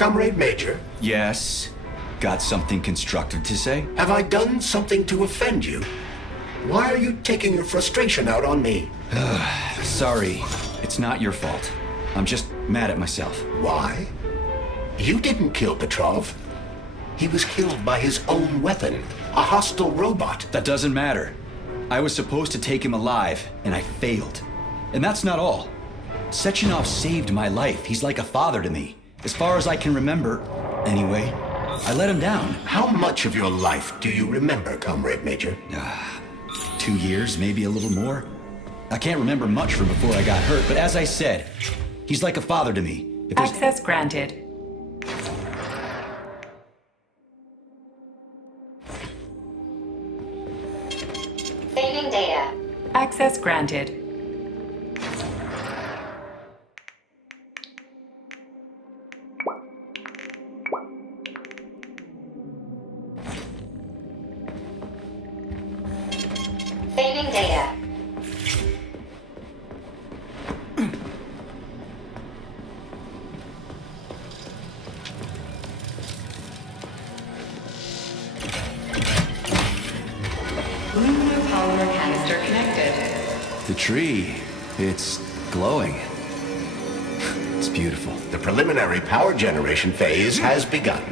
Comrade Major? Yes. Got something constructive to say? Have I done something to offend you? Why are you taking your frustration out on me? Sorry. It's not your fault. I'm just mad at myself. Why? You didn't kill Petrov. He was killed by his own weapon, a hostile robot. That doesn't matter. I was supposed to take him alive, and I failed. And that's not all. Sechenov saved my life. He's like a father to me. As far as I can remember, anyway, I let him down. How much of your life do you remember, Comrade Major? 2 years, maybe a little more. I can't remember much from before I got hurt, but as I said, he's like a father to me. Access granted. Saving data. Access granted. Saving data. Lunar power canister connected. The tree, it's glowing. It's beautiful. The preliminary power generation phase has begun.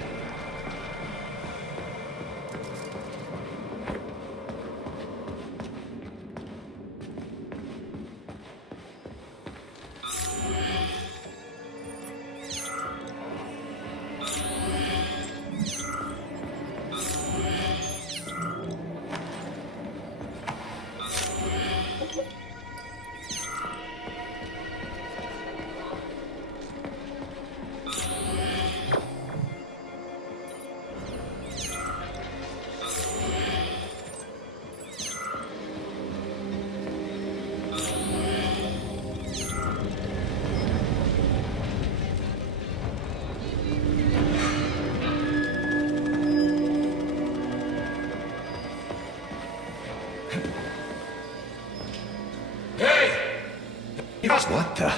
What the?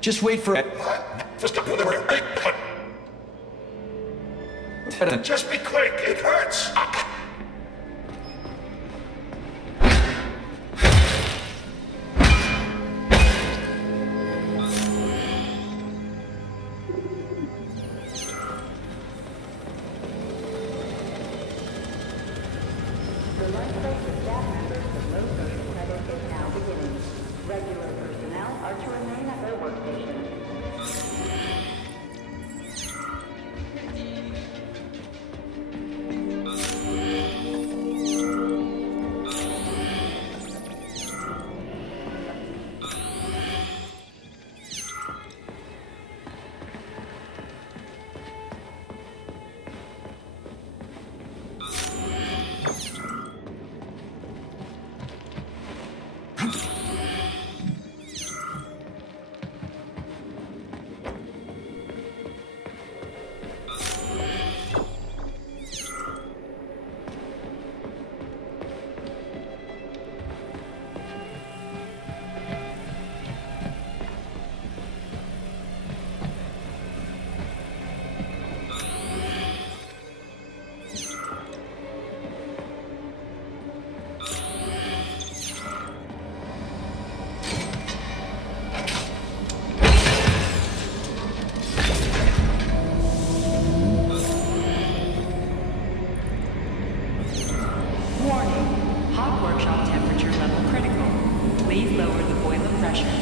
Just wait for it. Just be quick, it hurts. The lifeboat for staff members with low social credit is now beginning. Regular personnel are to remain at their workstations. Warning. Hot workshop temperature level critical. Please lower the boiler pressure.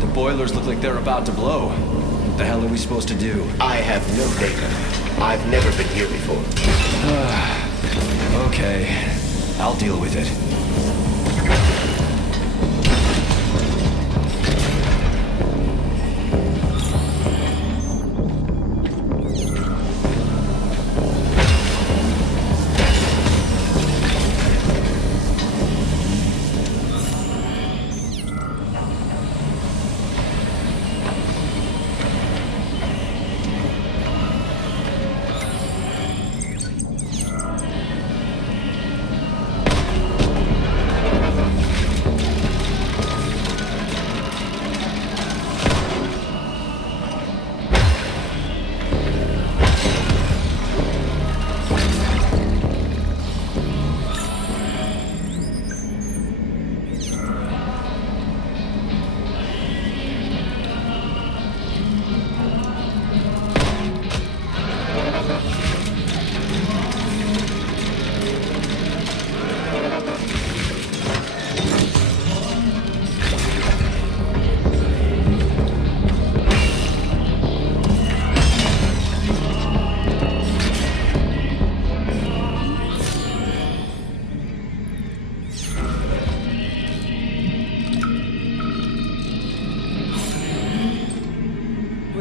The boilers look like they're about to blow. What the hell are we supposed to do? I have no data. I've never been here before. Okay, I'll deal with it.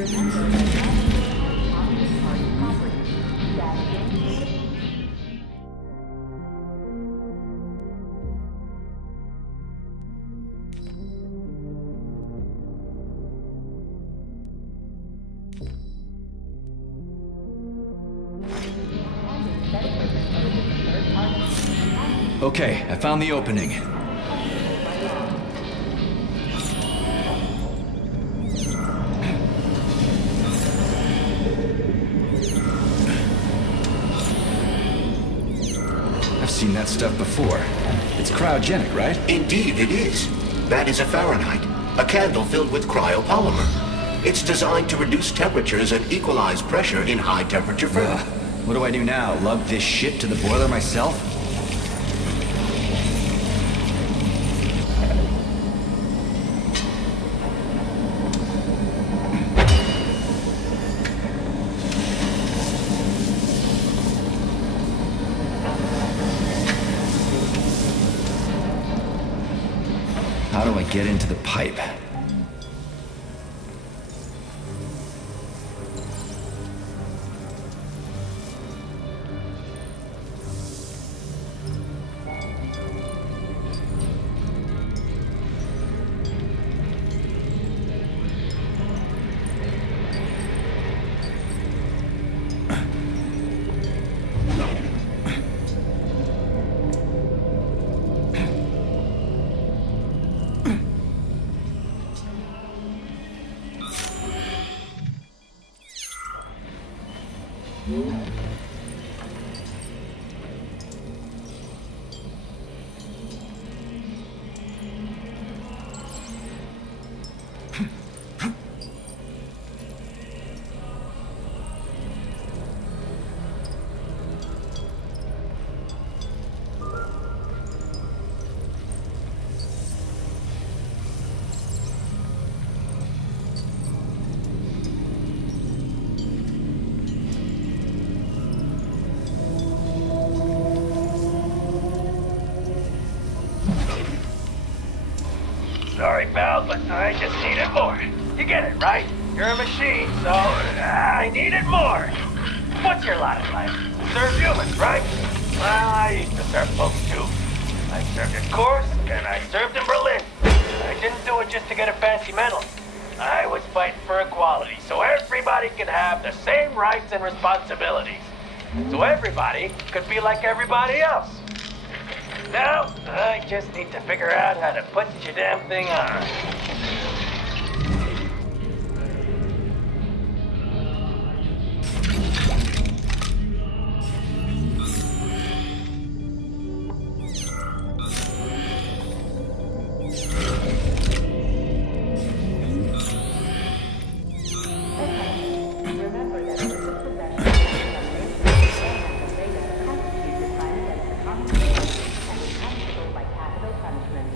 Remember that navigation Communist Party property. Dash in. Okay, I found the opening. I've seen that stuff before. It's cryogenic, right? Indeed it is. That is a Fahrenheit, a candle filled with cryopolymer. It's designed to reduce temperatures and equalize pressure in high-temperature food. What do I do now? Lug this shit to the boiler myself? How do I get into the pipe? Sorry, pal, but I just needed more. You get it, right? You're a machine, so I needed more. What's your lot in life? Serve humans, right? Well, I used to serve folks too. I served in Kursk, and I served in Berlin. I didn't do it just to get a fancy medal. I was fighting for equality, so everybody could have the same rights and responsibilities. So everybody could be like everybody else. Now, I just need to figure out how to put your damn thing on. Remember that with the possession of the data constitutes a crime against the Communist Party and is punishable by capital punishment.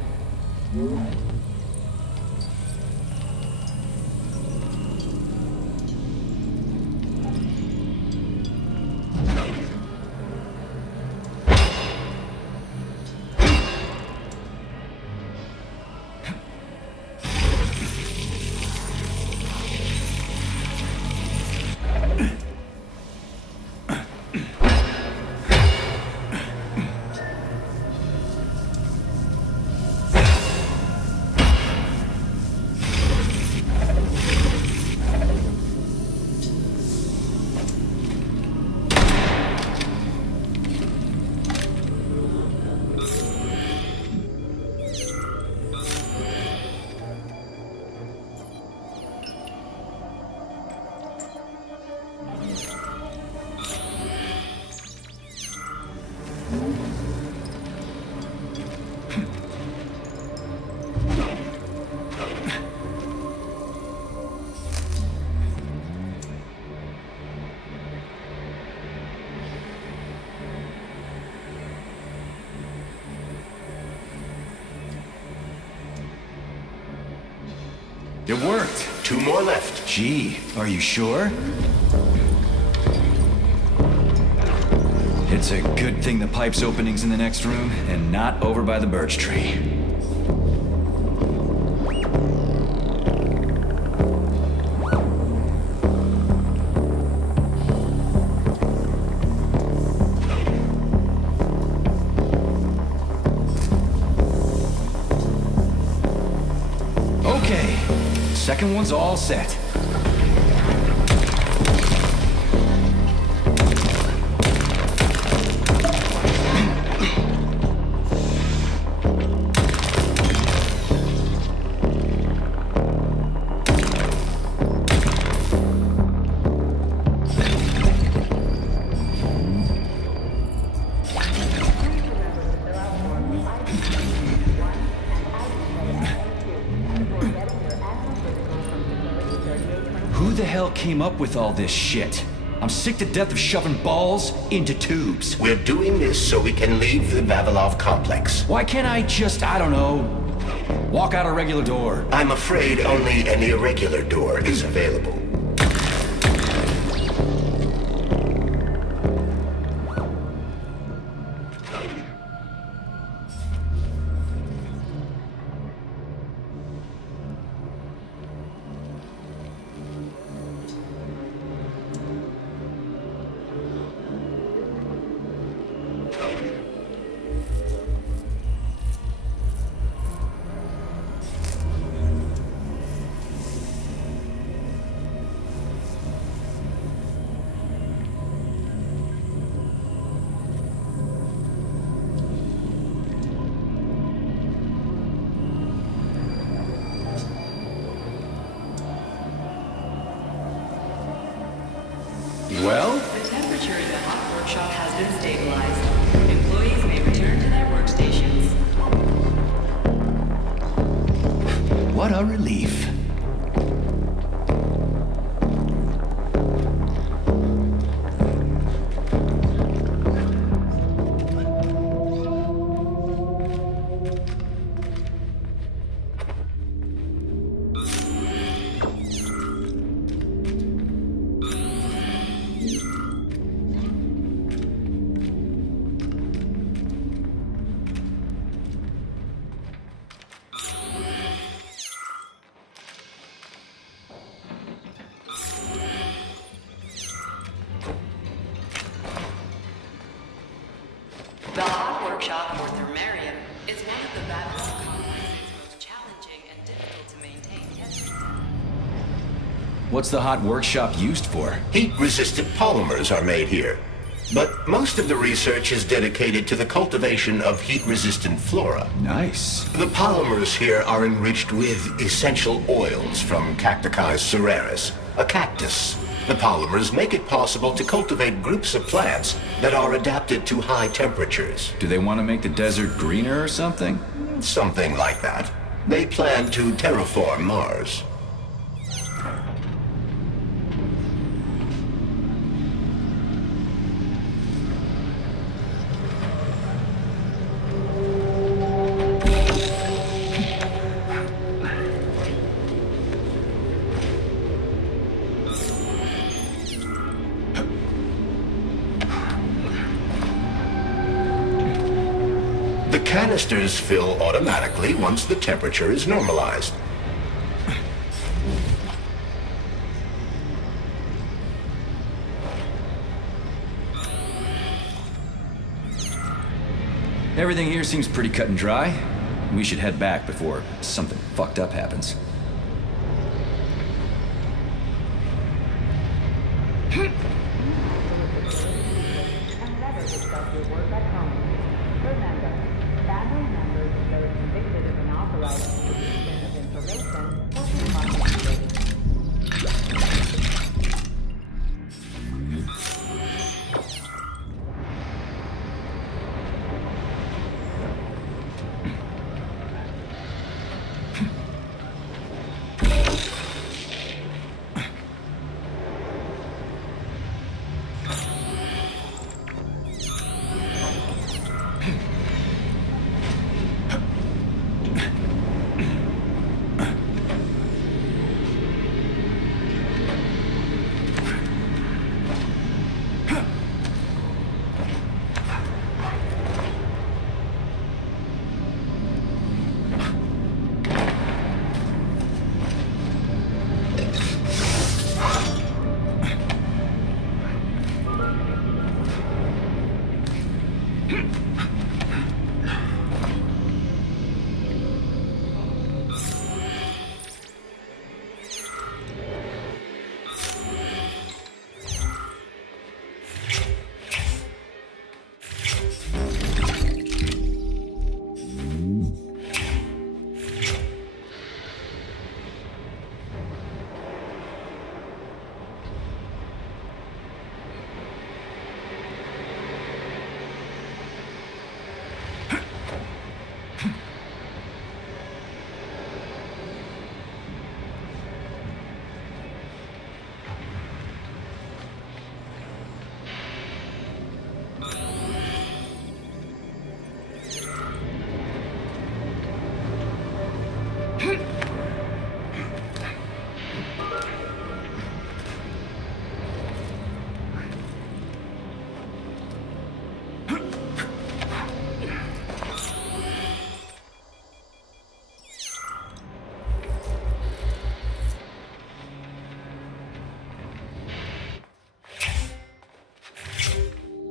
It worked. 2 more left. Gee, are you sure? It's a good thing the pipe's opening's in the next room and not over by the birch tree. Okay, second one's all set. Who the hell came up with all this shit? I'm sick to death of shoving balls into tubes. We're doing this so we can leave the Vavilov complex. Why can't I just, I don't know, walk out a regular door? I'm afraid only an irregular door is available. Well? The temperature in the hot workshop has been stabilized. Employees may return to their workstations. What a relief. The hot workshop, or thermarium, is one of the Vavilov complex's most challenging and difficult to maintain. What's the hot workshop used for? Heat-resistant polymers are made here. But most of the research is dedicated to the cultivation of heat-resistant flora. Nice. The polymers here are enriched with essential oils from Cacticus cereris, a cactus. The polymers make it possible to cultivate groups of plants that are adapted to high temperatures. Do they want to make the desert greener or something? Something like that. They plan to terraform Mars. The canisters fill automatically once the temperature is normalized. Everything here seems pretty cut and dry. We should head back before something fucked up happens. And never discuss your work at home. Remember, family members of those convicted of unauthorized distribution of information will be confiscated.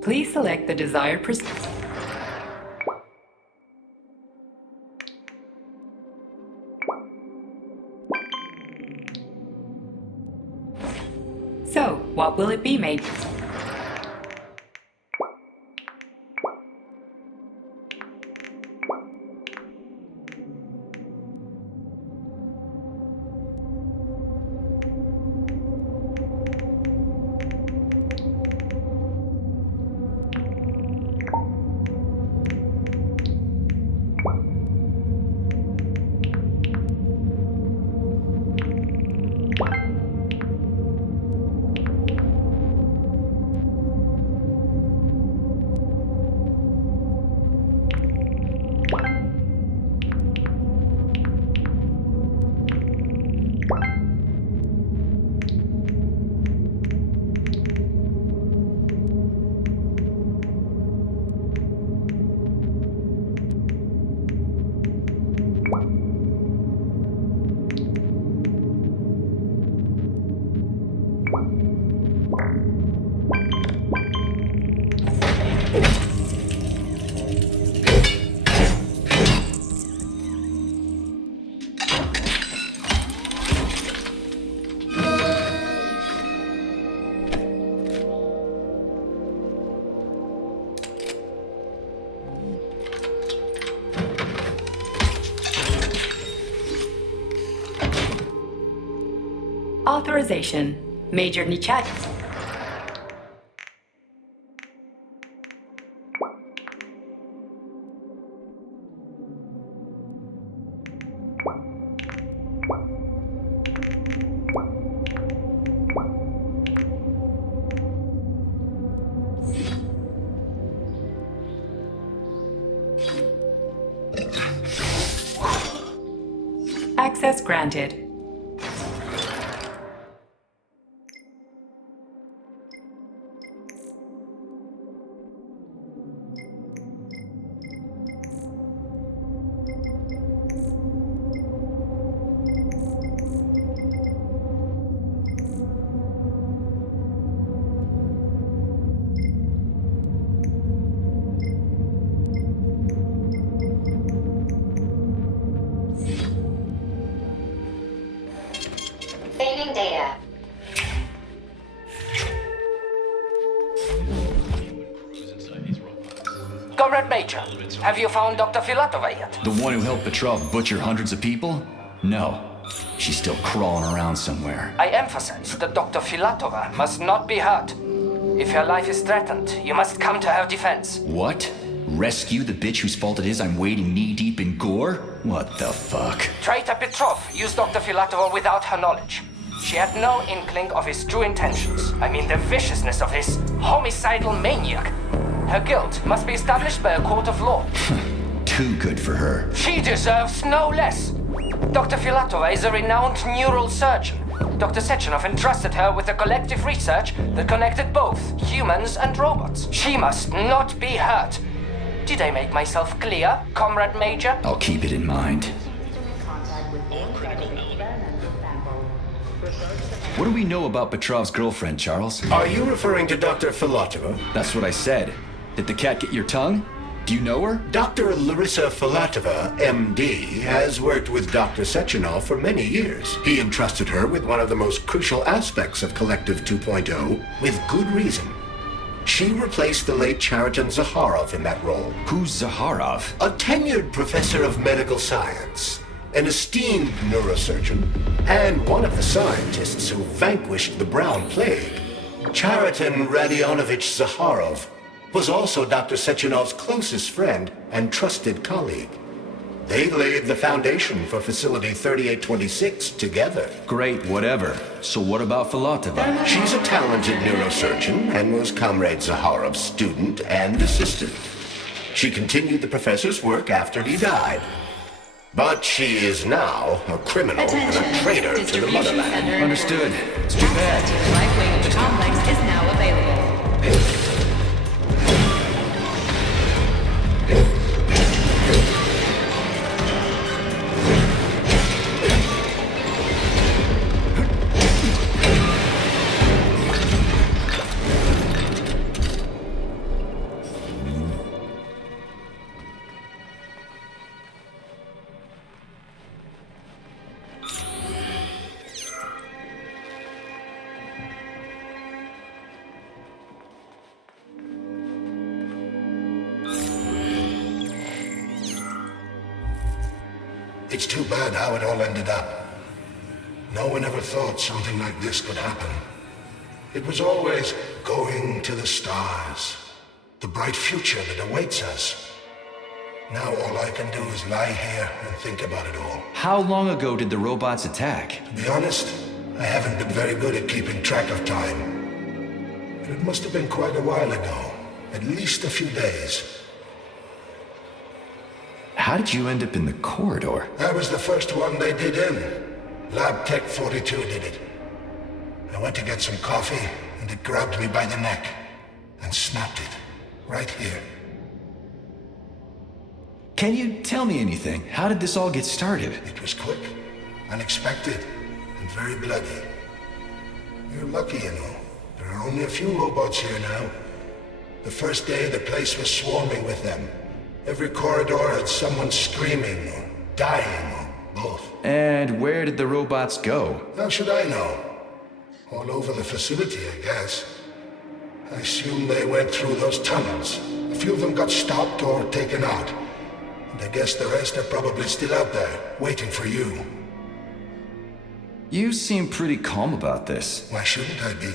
Please select the desired So, what will it be, mate? Authorization. Major Nichat. Access granted. Saving data. Comrade Major, have you found Dr. Filatova yet? The one who helped Petrov butcher hundreds of people? No. She's still crawling around somewhere. I emphasize that Dr. Filatova must not be hurt. If her life is threatened, you must come to her defense. What? Rescue the bitch whose fault it is I'm wading knee-deep in gore? What the fuck? Traitor Petrov used Dr. Filatova without her knowledge. She had no inkling of his true intentions. I mean the viciousness of this homicidal maniac. Her guilt must be established by a court of law. Too good for her. She deserves no less. Dr. Filatova is a renowned neural surgeon. Dr. Sechenov entrusted her with a collective research that connected both humans and robots. She must not be hurt. Did I make myself clear, Comrade Major? I'll keep it in mind. What do we know about Petrov's girlfriend, Charles? Are you referring to Dr. Filatova? That's what I said. Did the cat get your tongue? Do you know her? Dr. Larissa Filatova, MD, has worked with Dr. Sechenov for many years. He entrusted her with one of the most crucial aspects of Collective 2.0, with good reason. She replaced the late Chariton Zakharov in that role. Who's Zakharov? A tenured professor of medical science, an esteemed neurosurgeon, and one of the scientists who vanquished the Brown Plague. Chariton Radionovich Zakharov was also Dr. Sechenov's closest friend and trusted colleague. They laid the foundation for Facility 3826 together. Great, whatever. So what about Filatova? She's a talented neurosurgeon and was Comrade Zakharov's student and assistant. She continued the professor's work after he died. But she is now a criminal and a traitor to the motherland. Understood. It's too bad. The right wing of the complex is now available. it's too bad how it all ended up. No one ever thought something like this could happen. It was always going to the stars, the bright future that awaits us. Now all I can do is lie here and think about it all. How long ago did the robots attack? To be honest, I haven't been very good at keeping track of time. But it must have been quite a while ago, at least a few days. How did you end up in the corridor? I was the first one they did in. Lab Tech 42 did it. I went to get some coffee, and it grabbed me by the neck and snapped it, right here. Can you tell me anything? How did this all get started? It was quick, unexpected, and very bloody. You're lucky, you know. There are only a few robots here now. The first day, the place was swarming with them. Every corridor had someone screaming or dying or both. And where did the robots go? How should I know? All over the facility, I guess. I assume they went through those tunnels. A few of them got stopped or taken out. And I guess the rest are probably still out there, waiting for you. You seem pretty calm about this. Why shouldn't I be?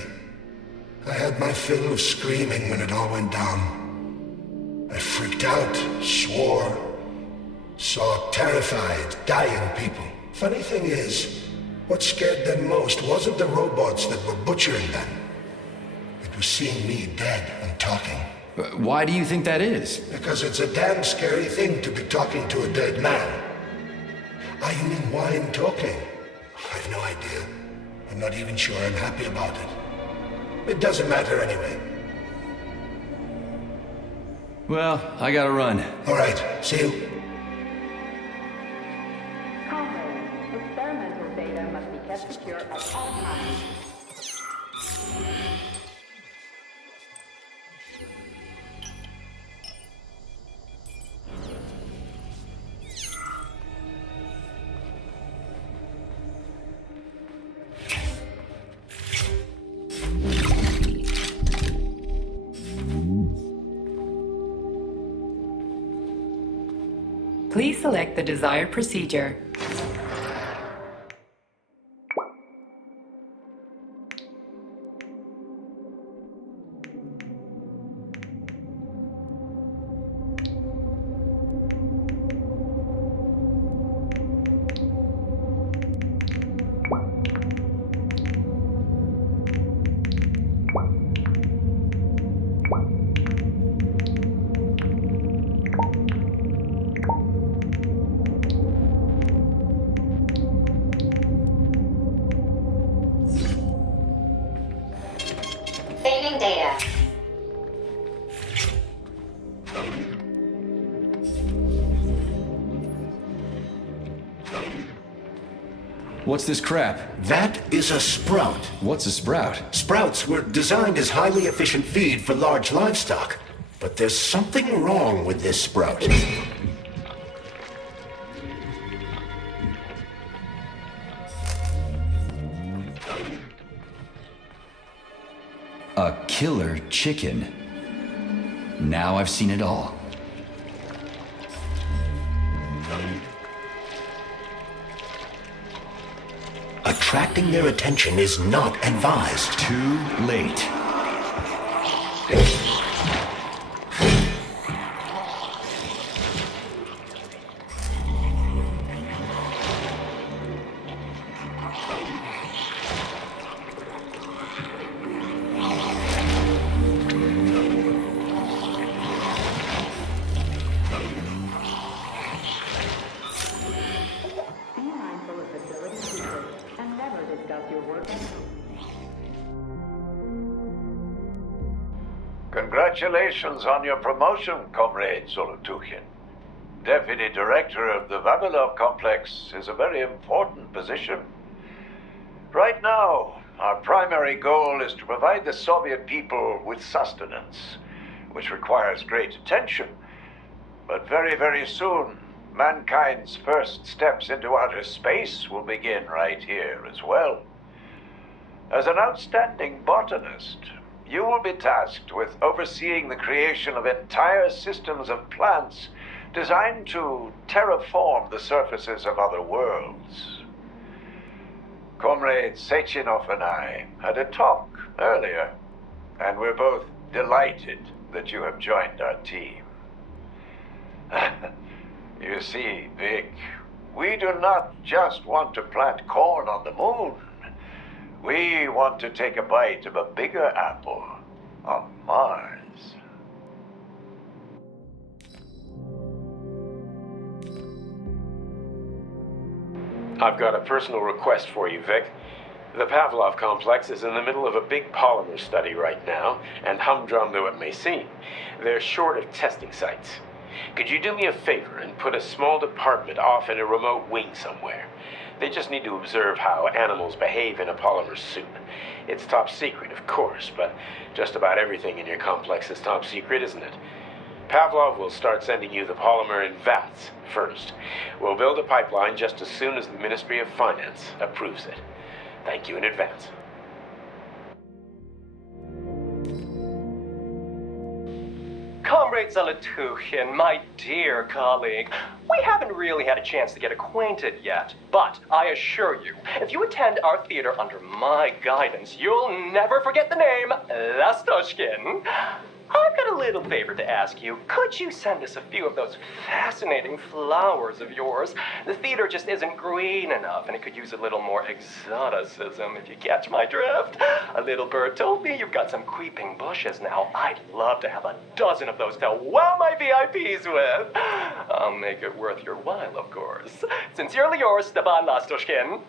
I had my fill of screaming when it all went down. I freaked out, swore, saw terrified, dying people. Funny thing is, what scared them most wasn't the robots that were butchering them. It was seeing me dead and talking. Why do you think that is? Because it's a damn scary thing to be talking to a dead man. You mean why I'm talking? I've no idea. I'm not even sure I'm happy about it. It doesn't matter anyway. Well, I gotta run. All right, see you. Comrades, experimental data must be kept secure at all times. Please select the desired procedure. Saving data. What's this crap? That is a sprout. What's a sprout? Sprouts were designed as highly efficient feed for large livestock. But there's something wrong with this sprout. A killer chicken. Now I've seen it all. Attracting their attention is not advised. Too late. Be mindful of facility secrets and never discuss your work at home. Congratulations on your promotion, Comrade Zolotukhin. Deputy Director of the Vavilov Complex is a very important position. Right now, our primary goal is to provide the Soviet people with sustenance, which requires great attention. But very, very soon, mankind's first steps into outer space will begin right here as well. As an outstanding botanist, you will be tasked with overseeing the creation of entire systems of plants designed to terraform the surfaces of other worlds. Comrade Sechenov and I had a talk earlier, and we're both delighted that you have joined our team. You see, Vic, we do not just want to plant corn on the moon. We want to take a bite of a bigger apple on Mars. I've got a personal request for you, Vic. The Pavlov complex is in the middle of a big polymer study right now, and humdrum though it may seem, they're short of testing sites. Could you do me a favor and put a small department off in a remote wing somewhere? They just need to observe how animals behave in a polymer suit. It's top secret, of course, but just about everything in your complex is top secret, isn't it? Pavlov will start sending you the polymer in vats first. We'll build a pipeline just as soon as the Ministry of Finance approves it. Thank you in advance. Comrade Zolotukhin, my dear colleague, we haven't really had a chance to get acquainted yet, but I assure you, if you attend our theater under my guidance, you'll never forget the name Lastoshkin. I've got a little favor to ask you. Could you send us a few of those fascinating flowers of yours? The theater just isn't green enough, and it could use a little more exoticism, if you catch my drift. A little bird told me you've got some creeping bushes now. I'd love to have a dozen of those to wow my VIPs with. I'll make it worth your while, of course. Sincerely yours, Stepan Lastoshkin.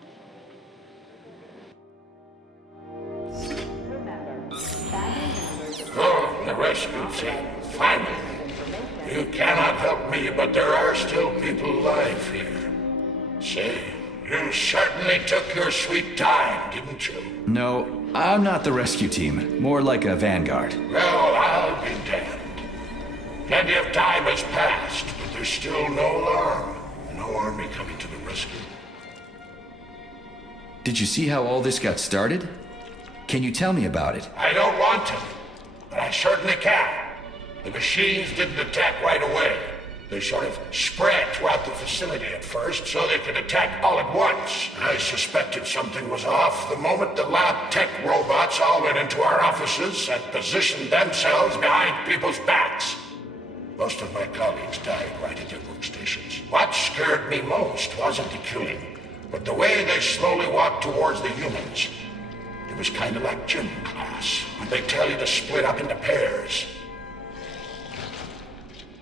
Oh, the rescue team, finally. You cannot help me, but there are still people alive here. Say, you certainly took your sweet time, didn't you? No, I'm not the rescue team. More like a vanguard. Well, I'll be damned. Plenty of time has passed, but there's still no alarm. No army coming to the rescue. Did you see how all this got started? Can you tell me about it? I don't want to, but I certainly can. The machines didn't attack right away. They sort of spread throughout the facility at first, so they could attack all at once. I suspected something was off the moment the lab tech robots all went into our offices and positioned themselves behind people's backs. Most of my colleagues died right at their workstations. What scared me most wasn't the killing, but the way they slowly walked towards the humans. It was kind of like gym class, when they tell you to split up into pairs.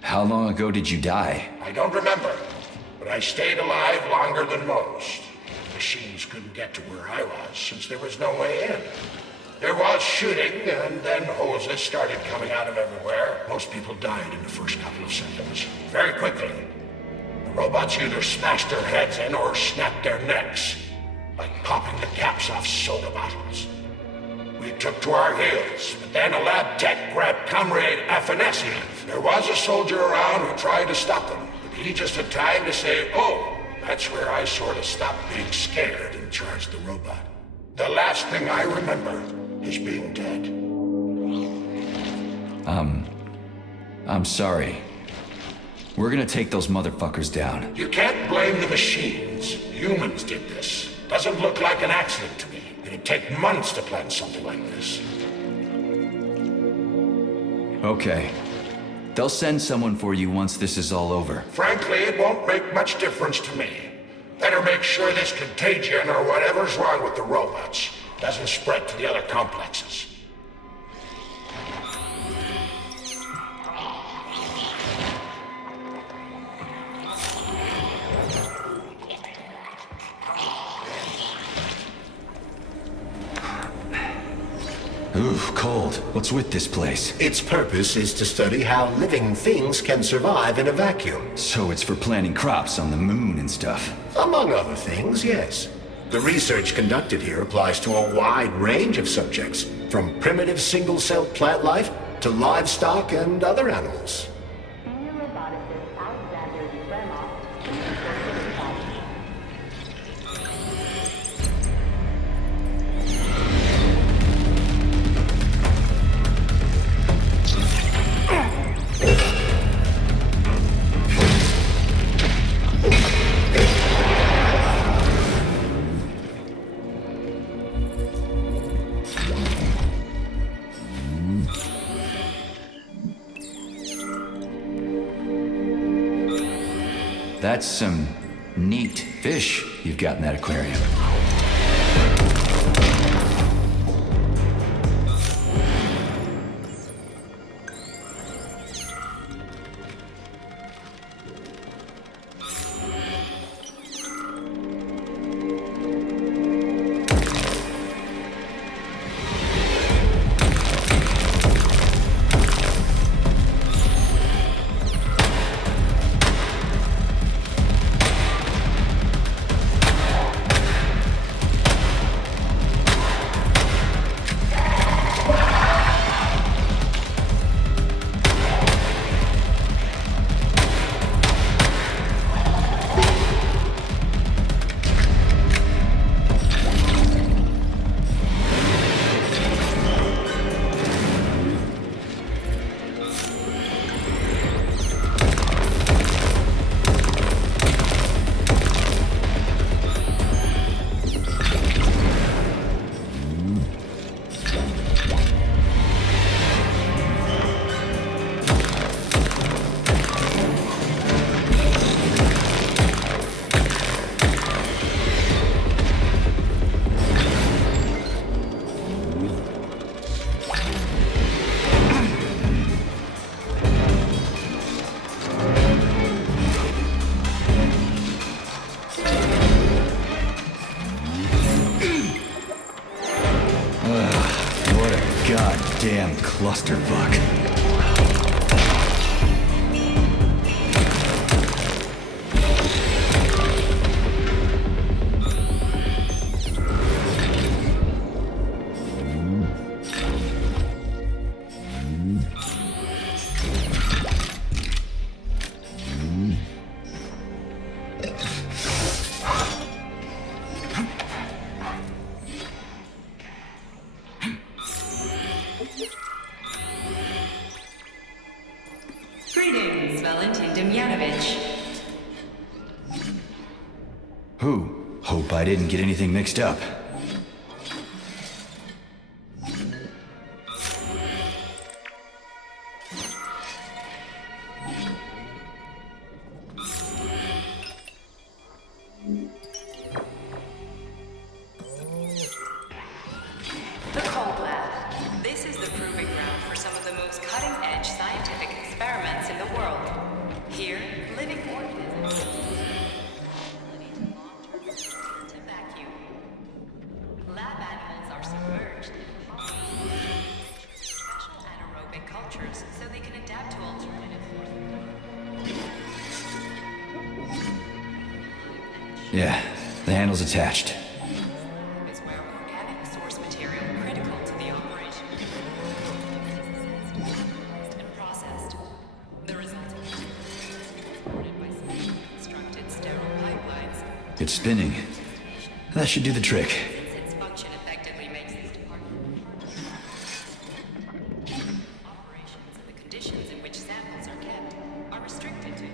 How long ago did you die? I don't remember, but I stayed alive longer than most. The machines couldn't get to where I was, since there was no way in. There was shooting, and then hoses started coming out of everywhere. Most people died in the first couple of seconds. Very quickly. The robots either smashed their heads in or snapped their necks, like popping the caps off soda bottles. We took to our heels, but then a lab tech grabbed Comrade Afanasiev. There was a soldier around who tried to stop them, but he just had time to say, oh, that's where I sort of stopped being scared and charged the robot. The last thing I remember is being dead. I'm sorry. We're gonna take those motherfuckers down. You can't blame the machines. Humans did this. Doesn't look like an accident to me. It'd take months to plan something like this. Okay. They'll send someone for you once this is all over. Frankly, it won't make much difference to me. Better make sure this contagion or whatever's wrong with the robots doesn't spread to the other complexes. Ooh, cold. What's with this place? Its purpose is to study how living things can survive in a vacuum. So it's for planting crops on the moon and stuff. Among other things, yes. The research conducted here applies to a wide range of subjects, from primitive single-celled plant life to livestock and other animals. Senior roboticist Alexander Yefremov, that's some neat fish you've got in that aquarium. Goddamn clusterfuck. Greetings, Valentin Demyanovich. Who? Hope I didn't get anything mixed up. The Cold Lab. This is the proving ground for some of the most cutting-edge scientific experiments in the world. Here, living organisms to vacuum. Lab animals are submerged in special anaerobic cultures so they can adapt to alternative. Yeah, the handle's attached. Is where organic source material critical to the operation is and processed. The resulting supported by specially constructed sterile pipelines. It's spinning. That should do the trick. Since its function effectively makes this department operations and the conditions in which samples are kept are restricted to.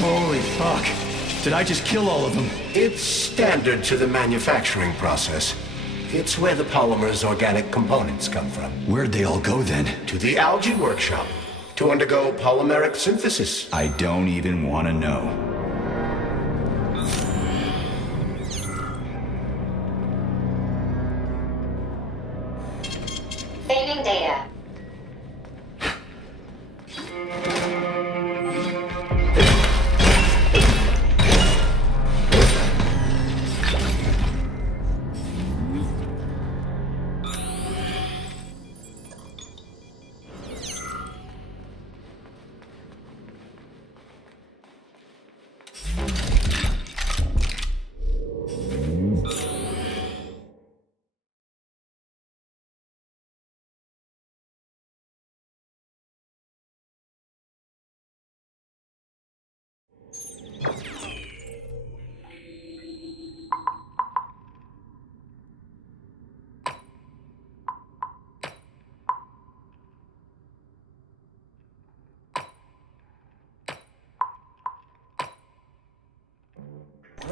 Holy fuck. Did I just kill all of them? It's standard to the manufacturing process. It's where the polymer's organic components come from. Where'd they all go then? To the algae workshop to undergo polymeric synthesis. I don't even want to know. Saving data.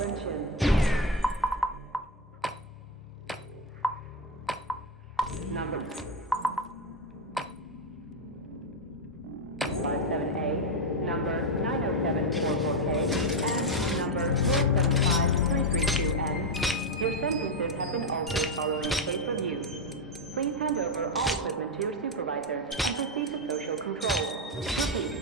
Attention. Number 57A, number 90744K, and number 475332N. Your sentences have been altered following a case review. Please hand over all equipment to your supervisor and proceed to social control. Repeat.